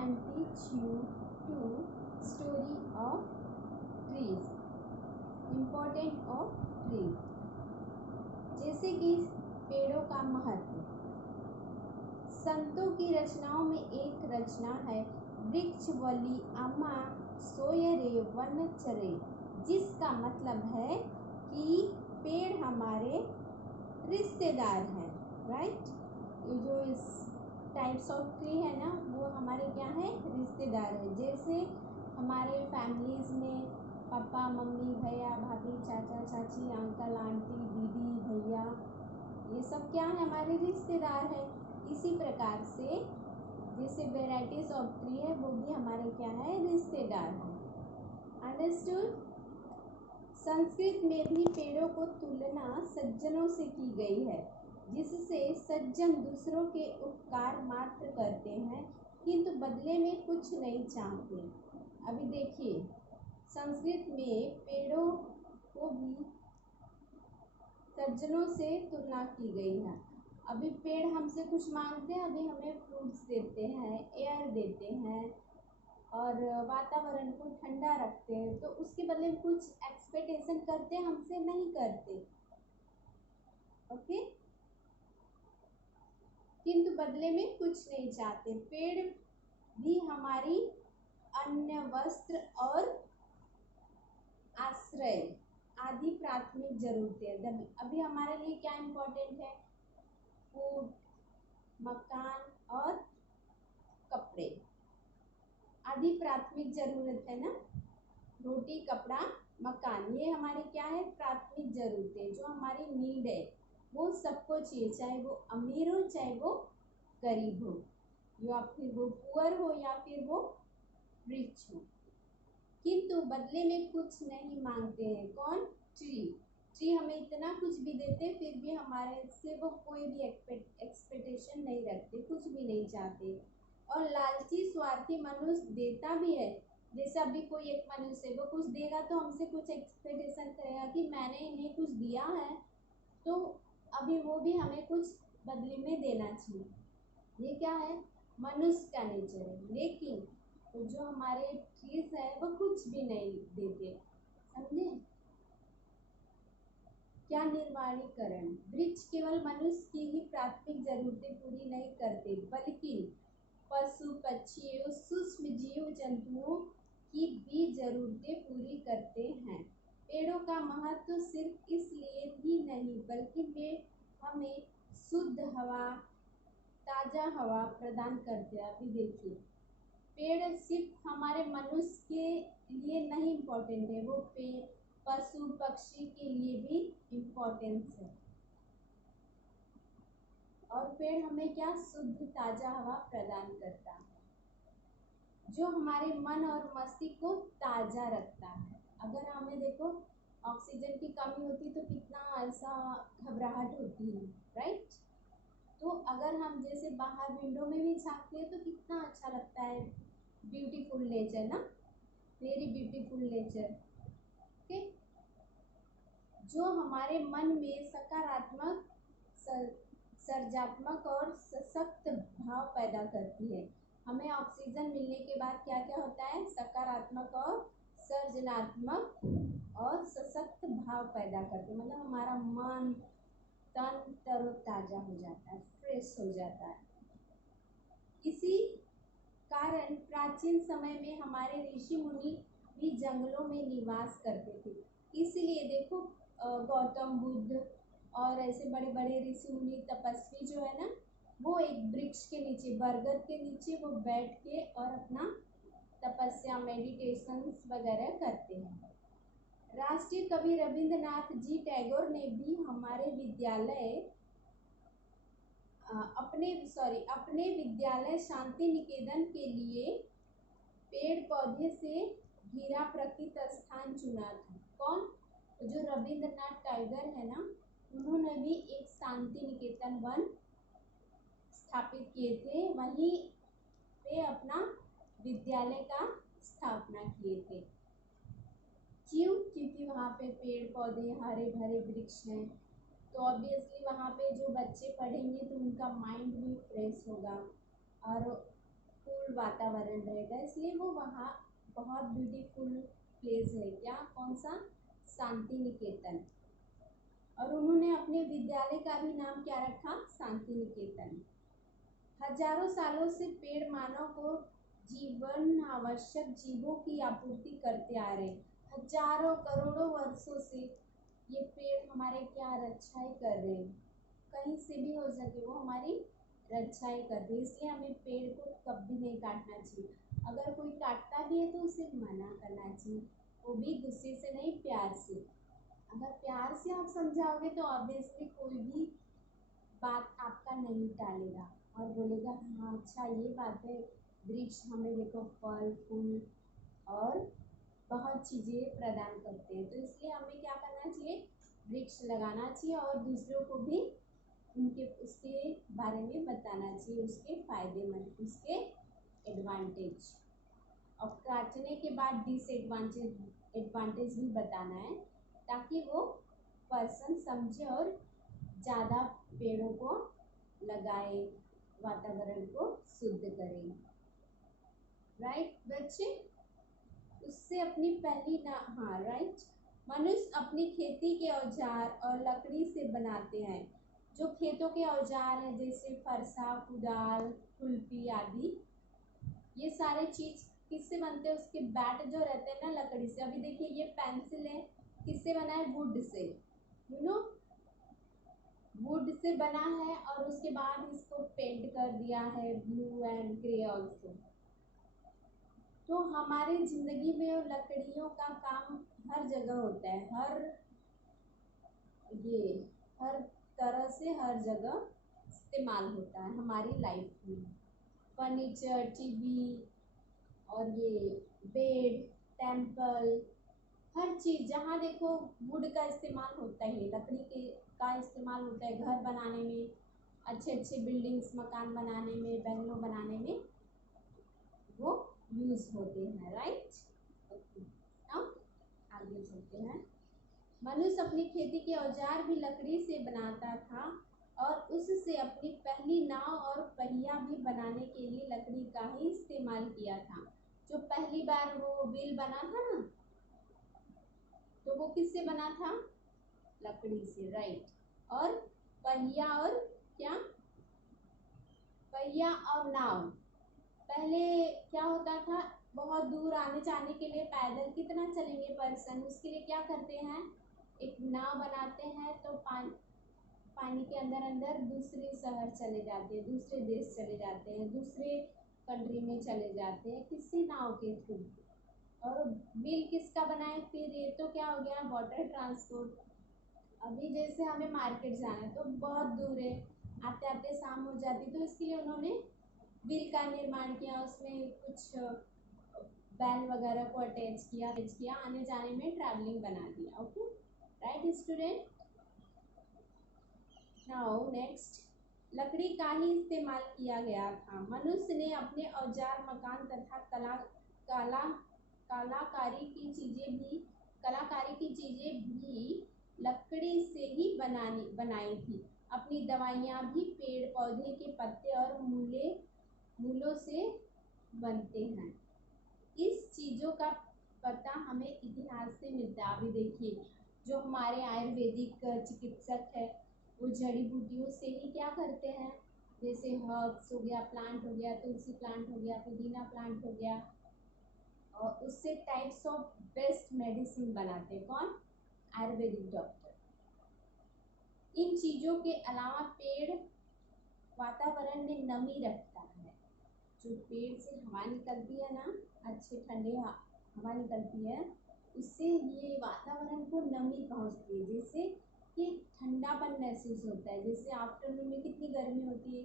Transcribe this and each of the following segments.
and teach you two story of trees. Important of trees, जैसे कि पेड़ों का महत्व। संतों की रचनाओं में एक रचना है वृक्षवल्ली अम्मा सोय रे वन चरे, जिसका मतलब है कि पेड़ हमारे रिश्तेदार हैं, राइट। ये जो इस टाइप्स ऑफ ट्री है ना, वो हमारे क्या है, रिश्तेदार है। जैसे हमारे फैमिलीज में पापा मम्मी भैया भाभी चाचा चाची अंकल आंटी दीदी भैया, ये सब क्या है, हमारे रिश्तेदार है। इसी प्रकार से जैसे वेराइटीज ऑफ ट्री है, वो भी हमारे क्या है, रिश्तेदार है। अंडरस्टूड। संस्कृत में भी पेड़ों को तुलना सज्जनों से की गई है, जिससे सज्जन दूसरों के उपकार मात्र करते हैं किंतु बदले में कुछ नहीं चाहते। अभी देखिए, संस्कृत में पेड़ों को भी सज्जनों से तुलना की गई है। अभी पेड़ हमसे कुछ मांगते हैं, अभी हमें फ्रूट्स देते हैं, एयर देते हैं और वातावरण को ठंडा रखते हैं, तो उसके बदले में कुछ एक्सपेक्टेशन करते हैं, हमसे नहीं करते, ओके। किंतु बदले में कुछ नहीं चाहते। पेड़ भी हमारी अन्न वस्त्र और आश्रय आदि प्राथमिक जरूरतें, अभी हमारे लिए क्या इम्पोर्टेंट है, फूड, मकान और कपड़े आदि प्राथमिक जरूरत है ना। रोटी कपड़ा मकान, ये हमारी क्या है, प्राथमिक जरूरतें, जो हमारी नीड है, वो सबको चाहिए, चाहे वो अमीर हो चाहे वो गरीब हो, या फिर वो पुअर हो या फिर वो रिच हो। किंतु बदले में कुछ नहीं मांगते हैं। कौन? ट्री हमें इतना कुछ भी देते, फिर भी हमारे से वो कोई भी एक्सपेक्टेशन नहीं रखते, कुछ भी नहीं चाहते। और लालची स्वार्थी मनुष्य देता भी है। जैसे अभी कोई एक मनुष्य वो कुछ देगा तो हमसे कुछ एक्सपेक्टेशन करेगा कि मैंने इन्हें कुछ दिया है, तो अभी वो भी हमें कुछ बदले में देना चाहिए। ये क्या है, मनुष्य का नेचर है। लेकिन तो जो हमारे ट्रीज है वो कुछ भी नहीं देते, समझे। क्या निर्वाणीकरण, वृक्ष केवल मनुष्य की ही प्राथमिक जरूरतें पूरी नहीं करते, बल्कि पशु पक्षी एवं सूक्ष्म जीव जंतुओं की भी जरूरतें पूरी करते हैं। पेड़ों का महत्व सिर्फ इसलिए ही नहीं, बल्कि वे हमें शुद्ध हवा, ताजा हवा प्रदान करते हैं। अभी देखिए, पेड़ सिर्फ हमारे मनुष्य के लिए नहीं इम्पोर्टेंट है, वो पेड़ पशु पक्षी के लिए भी इम्पोर्टेंस है। और पेड़ हमें क्या, शुद्ध ताजा हवा प्रदान करता है, जो हमारे मन और मस्तिष्क को ताजा रखता है। अगर हमें देखो ऑक्सीजन की कमी होती तो कितना ऐसा घबराहट होती है, राइट। तो अगर हम जैसे बाहर विंडो में भी झांकते हैं तो कितना अच्छा लगता है, ब्यूटीफुल नेचर ना, वेरी ब्यूटीफुल नेचर, ओके। जो हमारे मन में सकारात्मक, सर्जनात्मक और सशक्त भाव पैदा करती है। हमें ऑक्सीजन मिलने के बाद क्या क्या होता है, सकारात्मक और सर्जनात्मक और सशक्त भाव पैदा करते हैं, मतलब हमारा मन तन तरोताजा हो जाता है, फ्रेश हो जाता है। इसी कारण प्राचीन समय में हमारे ऋषि मुनि भी जंगलों में निवास करते थे। इसलिए देखो गौतम बुद्ध और ऐसे बड़े बड़े ऋषि मुनि तपस्वी जो है ना, वो एक वृक्ष के नीचे, बरगद के नीचे वो बैठ के और अपना तपस्या, मेडिटेशन वगैरह करते हैं। राष्ट्रीय कवि रविंद्रनाथ जी टैगोर ने भी हमारे विद्यालय अपने विद्यालय शांति निकेतन के लिए पेड़ पौधे से घिरा प्रकृति स्थान चुना था। कौन? जो रविंद्रनाथ टैगोर है ना, उन्होंने भी एक शांति निकेतन वन स्थापित किए थे, वहीं पे अपना विद्यालय का स्थापना किए थे। क्यों? क्योंकि वहाँ पे पेड़ पौधे हरे भरे वृक्ष हैं, तो ऑब्वियसली वहाँ पे जो बच्चे पढ़ेंगे तो उनका माइंड भी फ्रेश होगा और ब्यूटीफुल वातावरण रहेगा, इसलिए वो वहाँ बहुत ब्यूटीफुल प्लेस है। क्या, कौन सा? शांति निकेतन। और उन्होंने अपने विद्यालय का भी नाम क्या रखा? शांति निकेतन। हजारों सालों से पेड़ मानव को जीवन आवश्यक जीवों की आपूर्ति करते आ रहे। हजारों करोड़ों वर्षों से ये पेड़ हमारे क्या रक्षा ही कर रहे हैं, कहीं से भी हो सके वो हमारी रक्षा ही कर रहे, इसलिए हमें पेड़ को कभी नहीं काटना चाहिए। अगर कोई काटता भी है तो उसे मना करना चाहिए, वो भी गुस्से से नहीं, प्यार से। अगर प्यार से आप समझाओगे तो ऑब्वियसली कोई भी बात आपका नहीं टालेगा और बोलेगा हाँ अच्छा ये बात है, वृक्ष हमें देखो फल फूल और बहुत चीज़ें प्रदान करते हैं, तो इसलिए हमें क्या करना चाहिए? वृक्ष लगाना चाहिए और दूसरों को भी उनके उसके बारे में बताना चाहिए, उसके फायदेमंद, उसके एडवांटेज, और काटने के बाद एडवांटेज भी बताना है, ताकि वो पर्सन समझे और ज़्यादा पेड़ों को लगाए, वातावरण को शुद्ध करें। राइट बच्चे? उससे अपनी पहली हाँ राइट। मनुष्य अपनी खेती के औजार और लकड़ी से बनाते हैं। जो खेतों के औजार हैं जैसे फरसा, कुदाल, खुरपी आदि, ये सारे चीज किससे बनते हैं? उसके बैट जो रहते हैं ना, लकड़ी से। अभी देखिए ये पेंसिल है, किससे बना है? Would say, you know, would say बना है और उसके बाद इसको पेंट कर दिया है ब्लू एंड ग्रे ऑल्सो। तो हमारे ज़िंदगी में लकड़ियों का काम हर जगह होता है, हर तरह से हर जगह इस्तेमाल होता है हमारी लाइफ में। फर्नीचर, टीवी और ये बेड, टेम्पल, हर चीज़ जहाँ देखो वुड का इस्तेमाल होता ही है, लकड़ी के का इस्तेमाल होता है घर बनाने में, अच्छे अच्छे बिल्डिंग्स, मकान बनाने में, बंगलो बनाने में वो यूज होते हैं। राइट, अब आगे चलते हैं। मनुष्य अपनी खेती के औजार भी लकड़ी से बनाता था और उससे अपनी पहली नाव और पहिया भी बनाने के लिए लकड़ी का ही इस्तेमाल किया था। जो पहली बार वो व्हील बना था ना, तो वो किससे बना था? लकड़ी से। राइट, और पहिया और क्या? पहिया और नाव। पहले क्या होता था, बहुत दूर आने जाने के लिए पैदल कितना चलेंगे पर्सन, उसके लिए क्या करते हैं? एक नाव बनाते हैं, तो पानी के अंदर अंदर दूसरे शहर चले जाते हैं, दूसरे देश चले जाते हैं, दूसरे कंट्री में चले जाते हैं, किसी नाव के थ्रू। और व्हील किसका बनाए? फिर ये तो क्या हो गया? Water transport. अभी जैसे हमें मार्केट जाना है तो बहुत दूर है, आते आते शाम हो जाती, तो इसके लिए उन्होंने व्हील का निर्माण किया, उसमें कुछ बैल वगैरह को अटैच किया, आने जाने में ट्रैवलिंग बना दिया। Okay, right student? Now next, लकड़ी का ही इस्तेमाल किया गया था। मनुष्य ने अपने औजार, मकान तथा कलाकारी की चीजें भी लकड़ी से ही बनाई थी। अपनी दवाइयाँ भी पेड़ पौधे के पत्ते और मूलों से बनते हैं। इस चीज़ों का पता हमें इतिहास से मिलता है। अभी देखिए जो हमारे आयुर्वेदिक चिकित्सक है वो जड़ी बूटियों से ही क्या करते हैं, जैसे हर्ब्स हो गया, प्लांट हो गया, तुलसी प्लांट हो गया, पुदीना प्लांट हो गया, और उससे टाइप्स ऑफ बेस्ट मेडिसिन बनाते हैं। कौन? आयुर्वेदिक डॉक्टर। इन चीज़ों के अलावा पेड़ वातावरण में नमी रखता है। जो पेड़ से हवा निकलती है ना, अच्छी ठंडी हवा निकलती है, उससे ये वातावरण को नमी पहुंचती है, जिससे कि ठंडापन महसूस होता है। जैसे आफ्टरनून में कितनी गर्मी होती है,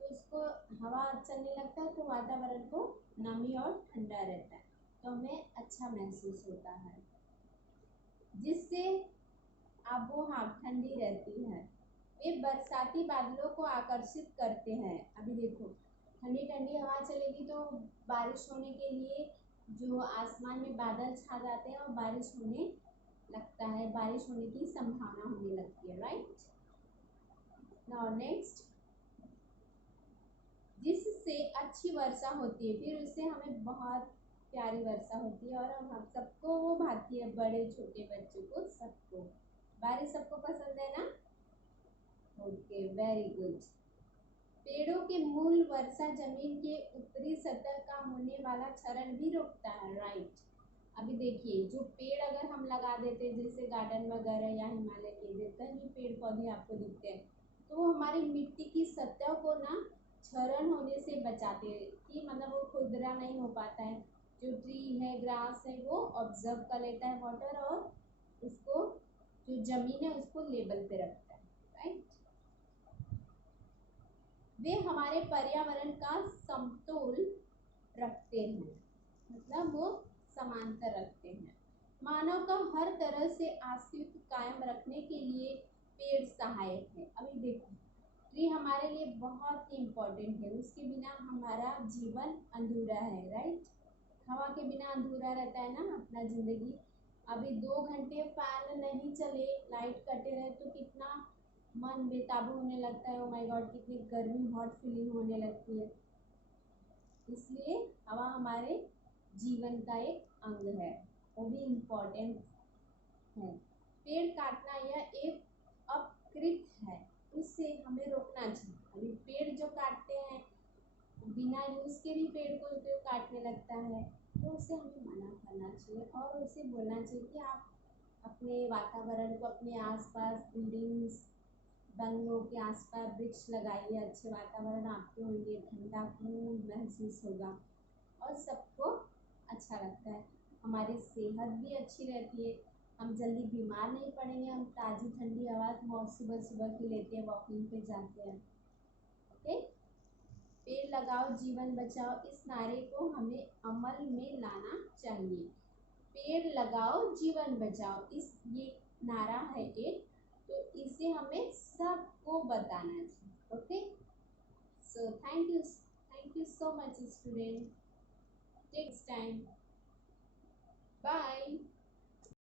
तो उसको हवा चलने लगता है तो वातावरण को नमी और ठंडा रहता है, तो हमें अच्छा महसूस होता है, जिससे आबोहवा ठंडी रहती है। वे बरसाती बादलों को आकर्षित करते हैं। अभी देखो ठंडी ठंडी हवा चलेगी तो बारिश होने के लिए जो आसमान में बादल छा जाते हैं और बारिश होने लगता है, बारिश होने की संभावना होने लगती है। राइट, नाउ नेक्स्ट, जिससे अच्छी वर्षा होती है, फिर उससे हमें बहुत प्यारी वर्षा होती है और हम सबको वो भाती है, बड़े छोटे बच्चों को सबको। बारिश सबको पसंद है ना? Okay, very good. पेड़ों के मूल वर्षा जमीन के ऊपरी सतह का होने वाला क्षरण भी रोकता है, राइट। अभी देखिए, जो पेड़ अगर हम लगा देते हैं जैसे गार्डन वगैरह या हिमालय के इधर कहीं पेड़ पौधे आपको दिखते हैं, तो वो हमारी मिट्टी की सतह को ना क्षरण होने से बचाते हैं, कि मतलब वो खुरदरा नहीं हो पाता है। जो ट्री है, ग्रास है, वो ऑब्जर्व कर लेता है वाटर और उसको, जो जमीन है उसको लेवल पे रखता है, राइट। वे हमारे पर्यावरण का समतोल रखते हैं, मतलब वो समांतर रखते हैं। मानव का हर तरह से अस्तित्व कायम रखने के लिए पेड़ सहायक है। अभी देखो, ट्री हमारे लिए बहुत ही इम्पोर्टेंट है, उसके बिना हमारा जीवन अधूरा है, राइट। हवा के बिना अधूरा रहता है ना अपना जिंदगी। अभी 2 घंटे फैन नहीं चले, लाइट कटे रहे तो कितना मन बेकाबू होने लगता है। ओ माय गॉड, कितनी गर्मी, हॉट फीलिंग होने लगती है। इसलिए हवा हमारे जीवन का एक अंग है, वो भी इम्पोर्टेंट है। पेड़ काटना यह एक अपकृत है, इससे हमें रोकना चाहिए। अभी पेड़ जो काटते हैं, बिना यूज के भी पेड़ को जो काटने लगता है, तो उसे हमें मना करना चाहिए और उसे बोलना चाहिए कि आप अपने वातावरण को, अपने आसपास बिल्डिंग्स, बंगलों के आसपास वृक्ष लगाइए, अच्छे वातावरण आपके होंगे, ठंडा खूब महसूस होगा और सबको अच्छा लगता है। हमारी सेहत भी अच्छी रहती है, हम जल्दी बीमार नहीं पड़ेंगे, हम ताज़ी ठंडी हवा सुबह सुबह की लेते हैं, वॉकिंग पे जाते हैं। ओके, पेड़ लगाओ जीवन बचाओ, इस नारे को हमें अमल में लाना चाहिए। पेड़ लगाओ जीवन बचाओ, इस ये नारा है एक, तो इसे हमें सबको बताना चाहिए। Okay, so thank you so much student, next time, bye.